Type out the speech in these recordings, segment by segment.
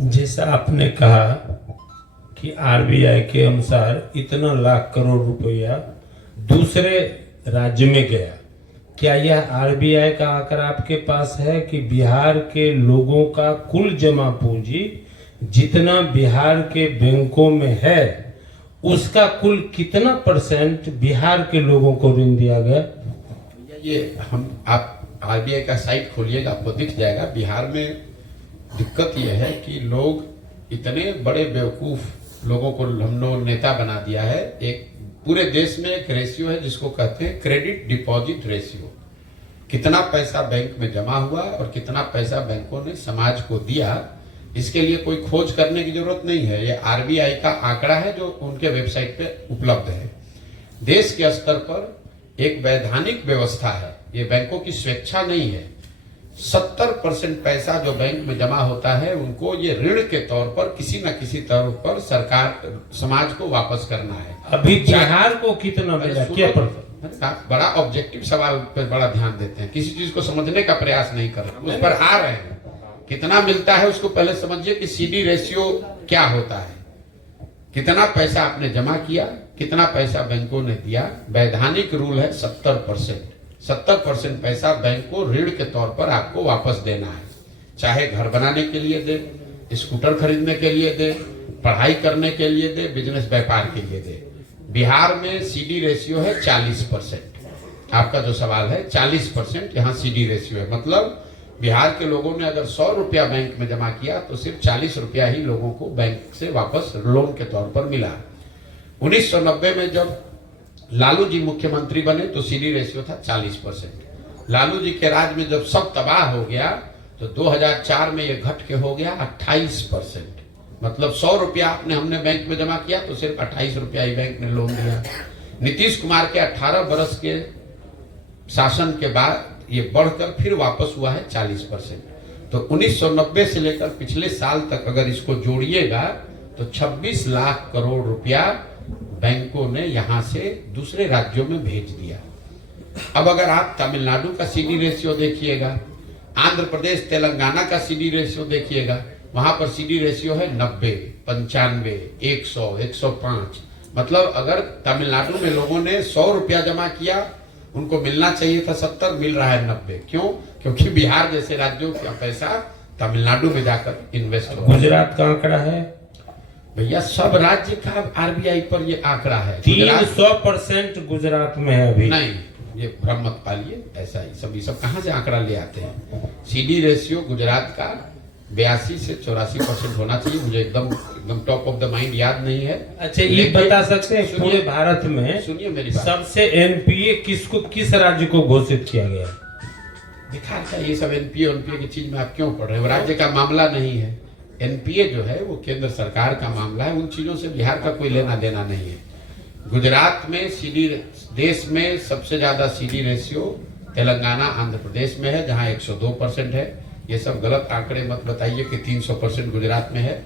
जैसा आपने कहा कि आरबीआई के अनुसार इतना लाख करोड़ रुपया दूसरे राज्य में गया, क्या यह आरबीआई का आंकड़ा आपके पास है कि बिहार के लोगों का कुल जमा पूंजी जितना बिहार के बैंकों में है उसका कुल कितना परसेंट बिहार के लोगों को ऋण दिया गया? ये आप आरबीआई का साइट खोलिएगा, आपको दिख जाएगा। बिहार में दिक्कत यह है कि लोग इतने बड़े बेवकूफ लोगों को हम लोग नेता बना दिया है। एक पूरे देश में एक रेशियो है जिसको कहते हैं क्रेडिट डिपॉजिट रेशियो। कितना पैसा बैंक में जमा हुआ और कितना पैसा बैंकों ने समाज को दिया, इसके लिए कोई खोज करने की जरूरत नहीं है। ये आरबीआई का आंकड़ा है जो उनके वेबसाइट पे उपलब्ध है। देश के स्तर पर एक वैधानिक व्यवस्था है, ये बैंकों की स्वेच्छा नहीं है। 70% पैसा जो बैंक में जमा होता है उनको ये ऋण के तौर पर किसी न किसी तौर पर सरकार समाज को वापस करना है। अभी बिहार को कितना मिला, क्या पड़ता? बड़ा ऑब्जेक्टिव सवाल पर बड़ा ध्यान देते हैं, किसी चीज को समझने का प्रयास नहीं कर रहे, उस पर आ रहे हैं। कितना मिलता है उसको पहले समझिए कि सीडी रेशियो क्या होता है, कितना पैसा आपने जमा किया, कितना पैसा बैंकों ने दिया। वैधानिक रूल है 70%। 70% पैसा बैंक को ऋण के तौर पर आपको वापस देना है, चाहे घर बनाने के लिए दे, स्कूटर खरीदने के लिए दे, पढ़ाई करने के लिए दे, बिजनेस व्यापार के लिए दे। बिहार में सीडी रेशियो है 40%। आपका जो सवाल है 40% यहाँ सीडी रेशियो है। मतलब बिहार के लोगों ने अगर 100 रुपया बैंक में जमा किया तो सिर्फ 40 रुपया ही लोगों को बैंक से वापस लोन के तौर पर मिला। 1990 में जब लालू जी मुख्यमंत्री बने तो सीडी रेशियो था 40%। लालू जी के राज में जब सब तबाह हो गया तो 2004 में ये घट के हो गया 28%। मतलब 100 रुपया हमने बैंक में जमा किया तो सिर्फ 28 रुपया ही बैंक ने लोन दिया। नीतीश कुमार के 18 बरस के शासन के बाद ये बढ़कर फिर वापस हुआ है 40%। तो 1990 से लेकर पिछले साल तक अगर इसको जोड़िएगा तो 26 लाख करोड़ रुपया बैंकों ने यहां से दूसरे राज्यों में भेज दिया। अब अगर आप तमिलनाडु का सीडी रेशियो देखिएगा, आंध्र प्रदेश तेलंगाना का सीडी रेशियो देखिएगा, वहां पर सीडी रेशियो है 90, 95, 100, 105। मतलब अगर तमिलनाडु में लोगों ने 100 रुपया जमा किया, उनको मिलना चाहिए था 70, मिल रहा है 90। क्यों? क्योंकि बिहार जैसे राज्यों का पैसा तमिलनाडु में जाकर इन्वेस्ट हो। गुजरात का आंकड़ा है भैया, सब राज्य का आरबीआई पर ये आंकड़ा है। 300% गुजरात में है अभी। नहीं, ये भ्रम मत पालिए, ऐसा ही सब कहां से आंकड़ा ले आते हैं। सीडी रेशियो गुजरात का 82 से 84% होना चाहिए। मुझे एकदम टॉप ऑफ द माइंड याद नहीं है। अच्छा, ये बता सकते हैं पूरे भारत में सुनिए मेरी बात, सबसे एनपीए किस राज्य को घोषित किया गया? दिखा था ये सब एनपीए की चीज में आप क्यों पढ़ रहे हो? राज्य का मामला नहीं है। एनपीए जो है वो केंद्र सरकार का मामला है, उन चीजों से बिहार का कोई लेना देना नहीं है। गुजरात में सीडी, देश में सबसे ज्यादा सीडी रेशियो तेलंगाना आंध्र प्रदेश में है जहां 102% है। ये सब गलत आंकड़े मत बताइए कि 300% गुजरात में है।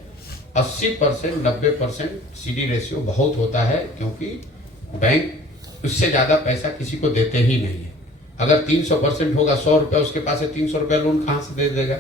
80%, 90% सीडी रेशियो बहुत होता है, क्योंकि बैंक उससे ज्यादा पैसा किसी को देते ही नहीं है। अगर 300% होगा, 100 रुपया उसके पास है, 300 रुपया लोन कहां से दे देगा?